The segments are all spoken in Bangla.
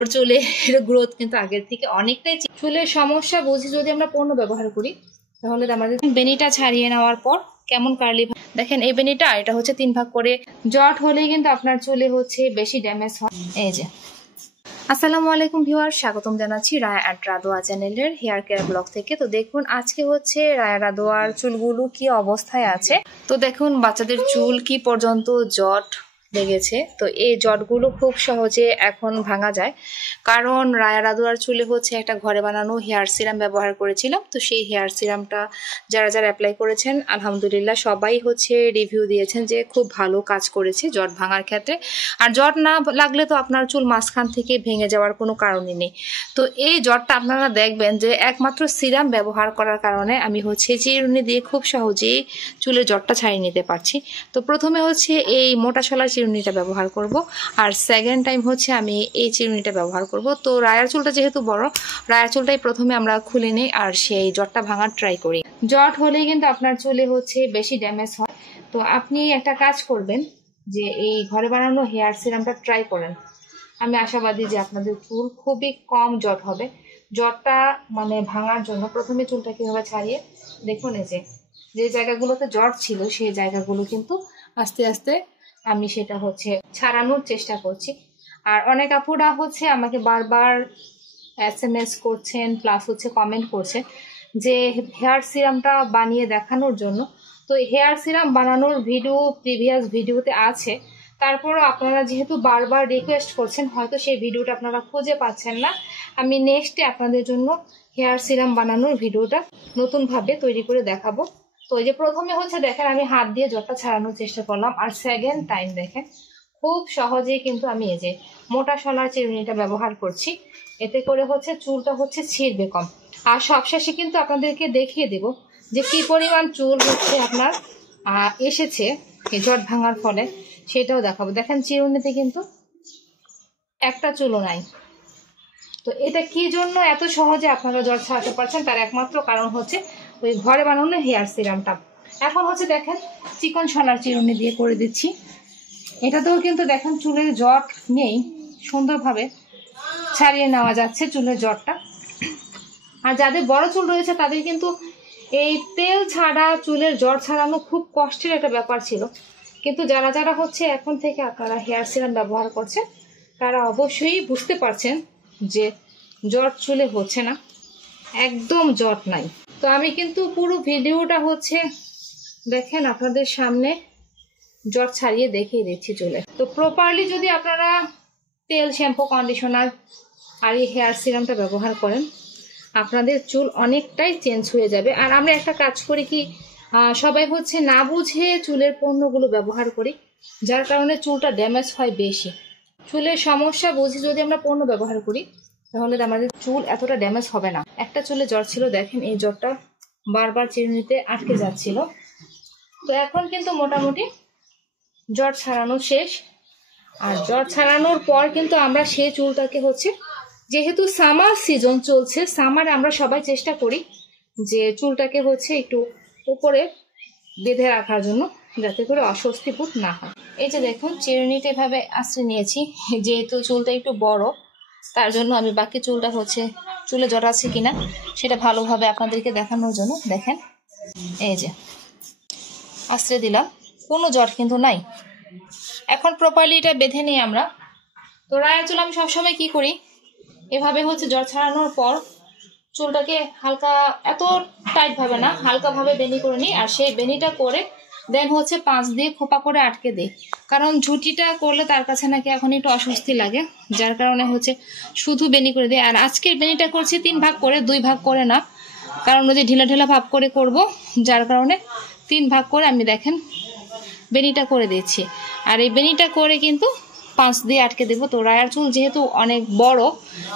চুলের গ্রোথ কিন্তু আগের থেকে অনেকটাই। চুলের সমস্যা বুঝি যদি আমরা পণ্য ব্যবহার করি তাহলে আমাদের বেনিটা ছাড়িয়ে নেওয়ার পর কেমন কার্লি, দেখেন এই বেনিটা এটা হচ্ছে 3 ভাগ করে। জট হলে কিন্তু আপনার চুলে হচ্ছে বেশি ড্যামেজ হয়। এই যে আসসালামু আলাইকুম ভিউয়ার, স্বাগতম জানাচ্ছি রায়া অ্যান্ড রাদোয়া চ্যানেলের হেয়ার কেয়ার ব্লগ থেকে। তো দেখুন আজকে হচ্ছে রায়া রাদোয়ার চুলগুলো কি অবস্থায় আছে। তো দেখুন বাচ্চাদের চুল কি পর্যন্ত জট লেগেছে। তো এই জটগুলো খুব সহজে এখন ভাঙা যায়, কারণ রায়া রাদোয়ার চুলে হচ্ছে একটা ঘরে বানানো হেয়ার সিরাম ব্যবহার করেছিলাম। তো সেই হেয়ার সিরামটা যারা যারা অ্যাপ্লাই করেছেন আলহামদুলিল্লাহ সবাই হচ্ছে রিভিউ দিয়েছেন যে খুব ভালো কাজ করেছে জট ভাঙার ক্ষেত্রে। আর জট না লাগলে তো আপনার চুল মাঝখান থেকে ভেঙে যাওয়ার কোনো কারণই নেই। তো এই জটটা আপনারা দেখবেন যে একমাত্র সিরাম ব্যবহার করার কারণে আমি হচ্ছে চিরুনি দিয়ে খুব সহজেই চুলের জটটা ছাড়িয়ে নিতে পারছি। তো প্রথমে হচ্ছে এই মোটা শলা চিরুনিটা ব্যবহার করব, আর সেকেন্ড টাইম হচ্ছে আমি এই চিরুনিটা ব্যবহার করব। তো রায়ার চুলটা যেহেতু বড়, রায়ার চুলটাই প্রথমে আমরা খুলে নিই আর সেই জটটা ভাঙার ট্রাই করি। জট হলেই কিন্তু আপনার চুলে হচ্ছে বেশি ড্যামেজ হয়। তো আপনি একটা কাজ করবেন যে এই ঘরে বানানো হেয়ার সিরামটা ট্রাই করেন। আমি আশাবাদী যে আপনাদের চুল খুবই কম জট হবে। জটটা মানে ভাঙার জন্য প্রথমে চুলটা কিভাবে ছাড়িয়ে দেখুন, এই যে জায়গাগুলোতে জট ছিল সেই জায়গাগুলো কিন্তু আস্তে আস্তে আমি সেটা হচ্ছে ছাড়ানোর চেষ্টা করছি। আর অনেক আপুরা হচ্ছে আমাকে বারবার SMS করছেন, প্লাস হচ্ছে কমেন্ট করছেন যে হেয়ার সিরামটা বানিয়ে দেখানোর জন্য। তো হেয়ার সিরাম বানানোর ভিডিও প্রিভিয়াস ভিডিওতে আছে, তারপরও আপনারা যেহেতু বারবার রিকোয়েস্ট করছেন হয়তো সেই ভিডিওটা আপনারা খুঁজে পাচ্ছেন না। আমি নেক্সটে আপনাদের জন্য হেয়ার সিরাম বানানোর ভিডিওটা নতুনভাবে তৈরি করে দেখাবো। তো এই যে প্রথমে হচ্ছে দেখেন আমি হাত দিয়ে জটটা ছাড়ানোর চেষ্টা করলাম, আর সেকেন্ড টাইম দেখেন খুব সহজেই কিন্তু আমি এই যে মোটা শলার চিরুনিটা ব্যবহার করছি। এতে করে হচ্ছে চুলটা হচ্ছে ছিঁড়বে কম। আর সবশেষে কিন্তু আপনাদেরকে দেখিয়ে দেব যে কি পরিমাণ চুল হচ্ছে আপনার এসেছে এই জট ভাঙার ফলে, সেটাও দেখাবো। দেখেন চিরুনিতে কিন্তু একটা চুলও নাই। তো এটা কি জন্য এত সহজে আপনারা জট ছাড়াতে পারছেন তার একমাত্র কারণ হচ্ছে ওই ঘরে বানানো হেয়ার সিরামটা। এখন হচ্ছে দেখেন চিকন সোনার চিরুনি দিয়ে করে দিচ্ছি। এটাতেও কিন্তু দেখেন চুলের জট নেই, সুন্দরভাবে ছাড়িয়ে নেওয়া যাচ্ছে চুলের জটটা। আর যাদের বড় চুল রয়েছে তাদের কিন্তু এই তেল ছাড়া চুলের জট ছাড়ানো খুব কষ্টের একটা ব্যাপার ছিল। কিন্তু যারা যারা হচ্ছে এখন থেকে আপনারা হেয়ার সিরাম ব্যবহার করছেন তারা অবশ্যই বুঝতে পারছেন যে জট চুলে হচ্ছে না, একদম জট নাই। তো আমি কিন্তু পুরো ভিডিওটা হচ্ছে দেখেন আপনাদের সামনে জট ছাড়িয়ে দেখিয়ে দিচ্ছি চুলে। তো প্রপারলি যদি আপনারা তেল, শ্যাম্পু, কন্ডিশনার আর এই হেয়ার সিরামটা ব্যবহার করেন আপনাদের চুল অনেকটাই চেঞ্জ হয়ে যাবে। আর আমরা একটা কাজ করি কি, সবাই হচ্ছে না বুঝে চুলের পণ্যগুলো ব্যবহার করি, যার কারণে চুলটা ড্যামেজ হয় বেশি। চুলের সমস্যা বুঝে যদি আমরা পণ্য ব্যবহার করি তাহলে আমাদের চুল এতটা ড্যামেজ হবে না। একটা চুলে জ্বর ছিল, দেখেন এই জ্বরটা বারবার চিরুনিতে আটকে যাচ্ছিল। তো এখন কিন্তু মোটামুটি জ্বর ছাড়ানো শেষ। আর জ্বর ছাড়ানোর পর কিন্তু আমরা সেই চুলটাকে হচ্ছে, যেহেতু সামার সিজন চলছে, সামারে আমরা সবাই চেষ্টা করি যে চুলটাকে হচ্ছে একটু উপরে বেঁধে রাখার জন্য, যাতে করে অস্বস্তি বোধ না হয়। এই যে দেখুন চিরুনিটা এভাবে আশ্রে নিয়েছি, যেহেতু চুলটা একটু বড় তার জন্য আমি বাকি চুলটা হচ্ছে চুলে জট আছে কিনা সেটা ভালোভাবে আপনাদেরকে দেখানোর জন্য দেখেন এই যে আশ্রে দিলাম, কোনো জট কিন্তু নাই। এখন প্রপারলি এটা বেঁধে নিই আমরা। তো রায়ের চুল আমি সবসময় কি করি, এভাবে হচ্ছে জট ছাড়ানোর পর চুলটাকে হালকা, এত টাইট ভাবে না, হালকা ভাবে বেনি করে নিই। আর সেই বেনিটা করে দেন হচ্ছে 5 দিয়ে খোপা করে আটকে দিই, কারণ ঝুটিটা করলে তার কাছে নাকি এখন একটু অস্বস্তি লাগে, যার কারণে হচ্ছে শুধু বেনি করে দিই। আর আজকের বেনিটা করছি 3 ভাগ করে, 2 ভাগ করে না, কারণ ওই যে ঢিলা ঢিলা ভাব করে করব, যার কারণে 3 ভাগ করে আমি দেখেন বেনিটা করে দিচ্ছি। আর এই বেনিটা করে কিন্তু 5 দিয়ে আটকে দেবো। তো রায়ার চুল যেহেতু অনেক বড়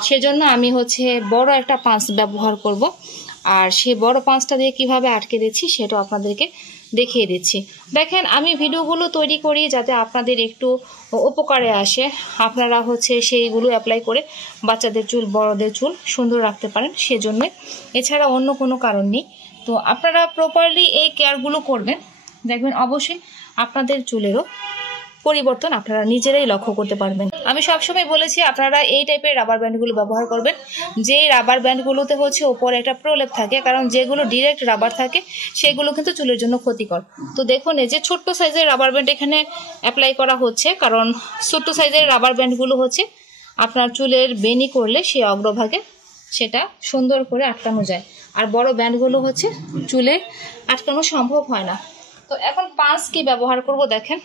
সেজন্য আমি হচ্ছে বড় একটা 5 ব্যবহার করব। আর সেই বড় 5টা দিয়ে কিভাবে আটকে দিচ্ছি সেটা আপনাদেরকে দেখিয়ে দিচ্ছি। দেখেন আমি ভিডিওগুলো তৈরি করি যাতে আপনাদের একটু উপকারে আসে, আপনারা হচ্ছে সেইগুলো অ্যাপ্লাই করে বাচ্চাদের চুল, বড়দের চুল সুন্দর রাখতে পারেন, সেজন্য, এছাড়া অন্য কোনো কারণ নেই। তো আপনারা প্রপারলি এই কেয়ারগুলো করবেন, দেখবেন অবশ্যই আপনাদের চুলেরও পরিবর্তন আপনারা নিজেরাই লক্ষ্য করতে পারবেন। আমি সবসময় বলেছি আপনারা এই টাইপের রাবার ব্যান্ডগুলো ব্যবহার করবেন, যে রাবার ব্যান্ডগুলোতে হচ্ছে ওপরে একটা প্রলেপ থাকে, কারণ যেগুলো ডিরেক্ট রাবার থাকে সেগুলো কিন্তু চুলের জন্য ক্ষতিকর। তো দেখুন এই যে ছোট্ট সাইজের রাবার ব্যান্ড এখানে অ্যাপ্লাই করা হচ্ছে, কারণ ছোট্ট সাইজের রাবার ব্যান্ডগুলো হচ্ছে আপনার চুলের বেনি করলে সেই অগ্রভাগে সেটা সুন্দর করে আটকানো যায়, আর বড় ব্যান্ডগুলো হচ্ছে চুলে আটকানো সম্ভব হয় না। তো এখন পাঁচ কি ব্যবহার করব, দেখেন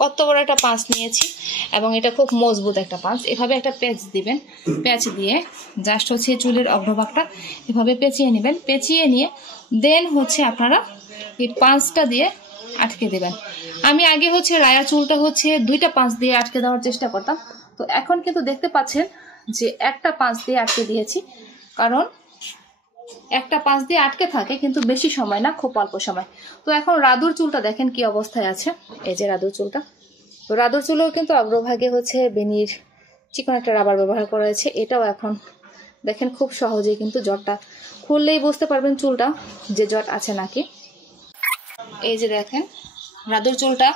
কত বড় একটা পাঁচ নিয়েছি এবং এটা খুব মজবুত একটা পাঁচ। এভাবে একটা প্যাচ দিবেন, প্যাচ দিয়ে জাস্ট হচ্ছে চুলের অগ্রভাগটা এভাবে পেঁচিয়ে নেবেন, পেঁচিয়ে নিয়ে দেন হচ্ছে আপনারা এই পাঁচটা দিয়ে আটকে দেবেন। আমি আগে হচ্ছে রায়া চুলটা হচ্ছে দুইটা পাঁচ দিয়ে আটকে দেওয়ার চেষ্টা করতাম, তো এখন কিন্তু দেখতে পাচ্ছেন যে একটা পাঁচ দিয়ে আটকে দিয়েছি, কারণ একটা পাঁচ দিয়ে আটকে থাকে কিন্তু বেশি সময় না, খুব অল্প সময়। তো এখন রাদুর চুলটা দেখেন কি অবস্থায় আছে, এই যে রাদুর চুলটা। তো রাদুর চুলেও কিন্তু অগ্রভাগে হচ্ছে বেনির চিকন একটা রাবার ব্যবহার করা হয়েছে। এটাও এখন দেখেন খুব সহজেই কিন্তু জটটা খুললেই বুঝতে পারবেন চুলটা যে জট আছে নাকি। এই যে দেখেন রাদুর চুলটা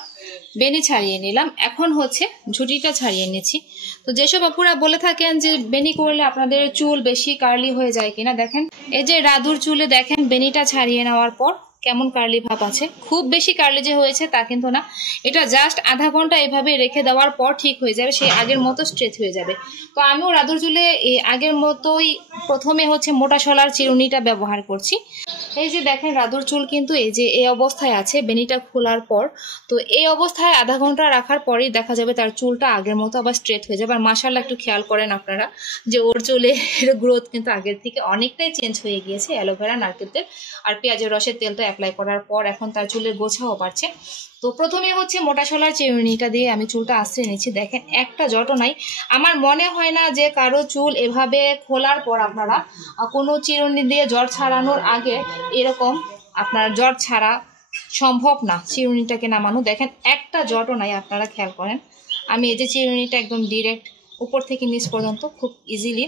বেনি ছাড়িয়ে নিলাম, এখন হচ্ছে ঝুঁটিটা ছাড়িয়ে নিচ্ছি। তো যেসব আপুরা বলে থাকেন যে বেনি করলে আপনাদের চুল বেশি কার্লি হয়ে যায় কিনা, দেখেন এই যে রাদুর চুলে দেখেন বেনিটা ছাড়িয়ে নেওয়ার পর কেমন কার্লি ভাব আছে। খুব বেশি কার্লি যে হয়েছে তা কিন্তু না, এটা জাস্ট আধা ঘন্টা এভাবে রেখে দেওয়ার পর ঠিক হয়ে যাবে, সেই আগের মতো স্ট্রেট হয়ে যাবে। তো আমিও রাদুর চুলে আগের মতোই প্রথমে হচ্ছে মোটা শলার চিরুনিটা ব্যবহার করছি। এই যে দেখেন রাদুর চুল কিন্তু এই যে এই অবস্থায় আছে বেনিটা খোলার পর। তো এই অবস্থায় আধা ঘন্টা রাখার পরেই দেখা যাবে তার চুলটা আগের মতো আবার স্ট্রেট হয়ে যাবে। আর মাশাআল্লাহ একটু খেয়াল করেন আপনারা যে ওর চুলের গ্রোথ কিন্তু আগের থেকে অনেকটাই চেঞ্জ হয়ে গিয়েছে। অ্যালোভেরা, নারকেল তেল আর পেঁয়াজের রসের তেলটা অ্যাপ্লাই করার পর এখন তার চুলের গোছাও বাড়ছে। তো প্রথমে হচ্ছে মোটা শলার চিরুনিটা দিয়ে আমি চুলটা আশ্রয় নিচ্ছি, দেখেন একটা জটও নাই। আমার মনে হয় না যে কারো চুল এভাবে খোলার পর আপনারা কোনো চিরুনি দিয়ে জট ছাড়ানোর আগে এরকম আপনার জট ছাড়া সম্ভব না চিরুনিটাকে নামানো। দেখেন একটা জটও নাই, আপনারা খেয়াল করেন। আমি এই যে চিরুনিটা একদম ডিরেক্ট উপর থেকে নিচ পর্যন্ত খুব ইজিলি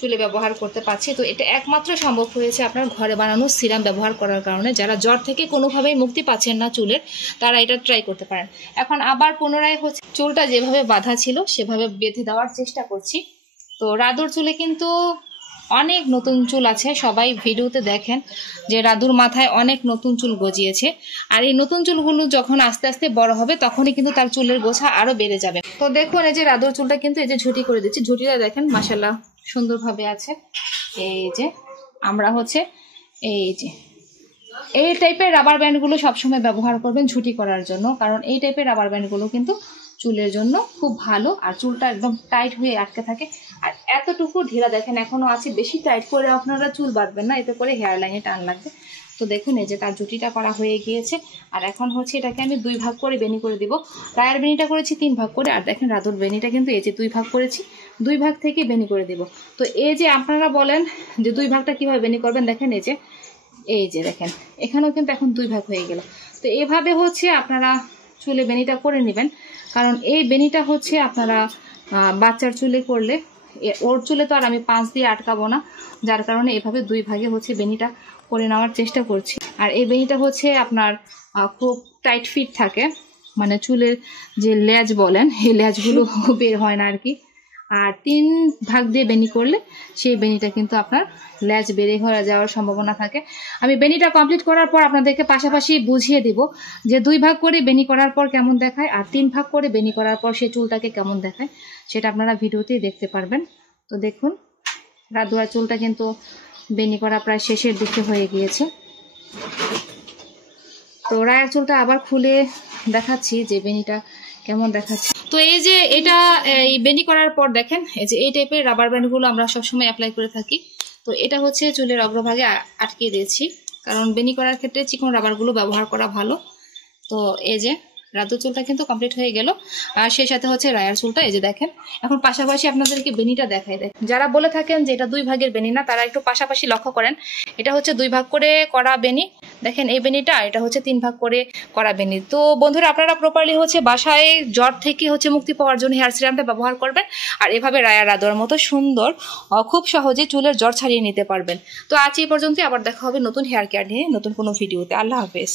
চুলে ব্যবহার করতে পারছি। তো এটা একমাত্র সম্ভব হয়েছে আপনার ঘরে বানানো সিরাম ব্যবহার করার কারণে। যারা জ্বর থেকে কোনোভাবেই মুক্তি পাচ্ছেন না চুলের, তারা এটা ট্রাই করতে পারেন। এখন আবার পুনরায় হচ্ছে চুলটা যেভাবে বাঁধা ছিল সেভাবে বেঁধে দেওয়ার চেষ্টা করছি। তো রাদুর চুলে কিন্তু অনেক নতুন চুল আছে, সবাই ভিডিওতে দেখেন যে রাদুর মাথায় অনেক নতুন চুল গজিয়েছে। আর এই নতুন চুলগুলো যখন আস্তে আস্তে বড় হবে তখনই কিন্তু তার চুলের গোছা আরো বেড়ে যাবে। তো দেখুন এই যে রাদুর চুলটা কিন্তু এই যে ঝুঁটি করে দিচ্ছি, ঝুঁটিটা দেখেন মাশাআল্লাহ সুন্দরভাবে আছে। এই যে আমরা হচ্ছে এই যে এই টাইপের রাবার ব্যান্ডগুলো সবসময় ব্যবহার করবেন ঝুঁটি করার জন্য, কারণ এই টাইপের রাবার ব্যান্ডগুলো কিন্তু চুলের জন্য খুব ভালো আর চুলটা একদম টাইট হয়ে আটকে থাকে। আর এতটুকু ঢিলা দেখেন এখনো আছে, বেশি টাইট করে আপনারা চুল বাঁধবেন না, এতে করে হেয়ার লাইনে টান লাগবে। তো দেখুন এই যে তার জুটিটা করা হয়ে গিয়েছে। আর এখন হচ্ছে এটাকে আমি 2 ভাগ করে বেনি করে দিব। রায়ের বেনিটা করেছি 3 ভাগ করে, আর দেখেন রাদুর বেনিটা কিন্তু এই যে 2 ভাগ করেছি, 2 ভাগ থেকে বেনি করে দিব। তো এই যে আপনারা বলেন যে 2 ভাগটা কিভাবে বেনি করবেন, দেখেন এই যে দেখেন এখানেও কিন্তু এখন 2 ভাগ হয়ে গেল। তো এভাবে হচ্ছে আপনারা চুলে বেনিটা করে নেবেন, কারণ এই বেনিটা হচ্ছে আপনারা বাচ্চার চুলে করলে ওর চুলে তো আর আমি 5 দিয়ে আটকাবো না, যার কারণে এভাবে 2 ভাগে হচ্ছে বেনিটা করে নেওয়ার চেষ্টা করছি। আর এই বেনিটা হচ্ছে আপনার খুব টাইট ফিট থাকে, মানে চুলের যে লেজ বলেন এই লেজগুলো বের হয় না আর কি। আর 3 ভাগ দিয়ে বেনি করলে সেই বেনিটা কিন্তু আপনার লেজ বেড়ে হয়ে যাওয়ার সম্ভাবনা থাকে। আমি বেনিটা কমপ্লিট করার পর আপনাদেরকে পাশাপাশি বুঝিয়ে দিব যে 2 ভাগ করে বেনি করার পর কেমন দেখায় আর 3 ভাগ করে বেনি করার পর সেই চুলটাকে কেমন দেখায়, সেটা আপনারা ভিডিওতেই দেখতে পারবেন। তো দেখুন রাদুয়ার চুলটা কিন্তু বেনি করা প্রায় শেষের দিকে হয়ে গিয়েছে। তো রায়ের চুলটা আবার খুলে দেখাচ্ছি যে বেনিটা কেমন দেখাচ্ছে। তো এই যে এটা এই বেনি করার পর দেখেন এই যে এই টাইপের রাবার ব্যান্ডগুলো আমরা সবসময় অ্যাপ্লাই করে থাকি। তো এটা হচ্ছে চুলের অগ্রভাগে আটকে দিয়েছি, কারণ বেনি করার ক্ষেত্রে চিকন রাবারগুলো ব্যবহার করা ভালো। তো এই যে রাদুর চুলটা কিন্তু কমপ্লিট হয়ে গেল, আর সেই সাথে হচ্ছে রায়ার চুলটা এই যে দেখেন। এখন পাশাপাশি আপনাদেরকে বেনিটা দেখাই দেয়। যারা বলে থাকেন যে এটা 2 ভাগের বেনি না, তারা একটু পাশাপাশি লক্ষ্য করেন। এটা হচ্ছে 2 ভাগ করে করা বেনি, দেখেন এই বেনিটা, এটা হচ্ছে 3 ভাগ করে করা বেনি। তো বন্ধুরা আপনারা প্রপারলি হচ্ছে বাসায় জ্বর থেকে হচ্ছে মুক্তি পাওয়ার জন্য হেয়ার সিরামটা ব্যবহার করবেন, আর এভাবে রায়া রাদুয়ার মতো সুন্দর খুব সহজে চুলের জ্বর ছাড়িয়ে নিতে পারবেন। তো আজ এই পর্যন্ত, আবার দেখা হবে নতুন হেয়ার কেয়ার নিয়ে নতুন কোনো ভিডিওতে। আল্লাহ হাফেজ।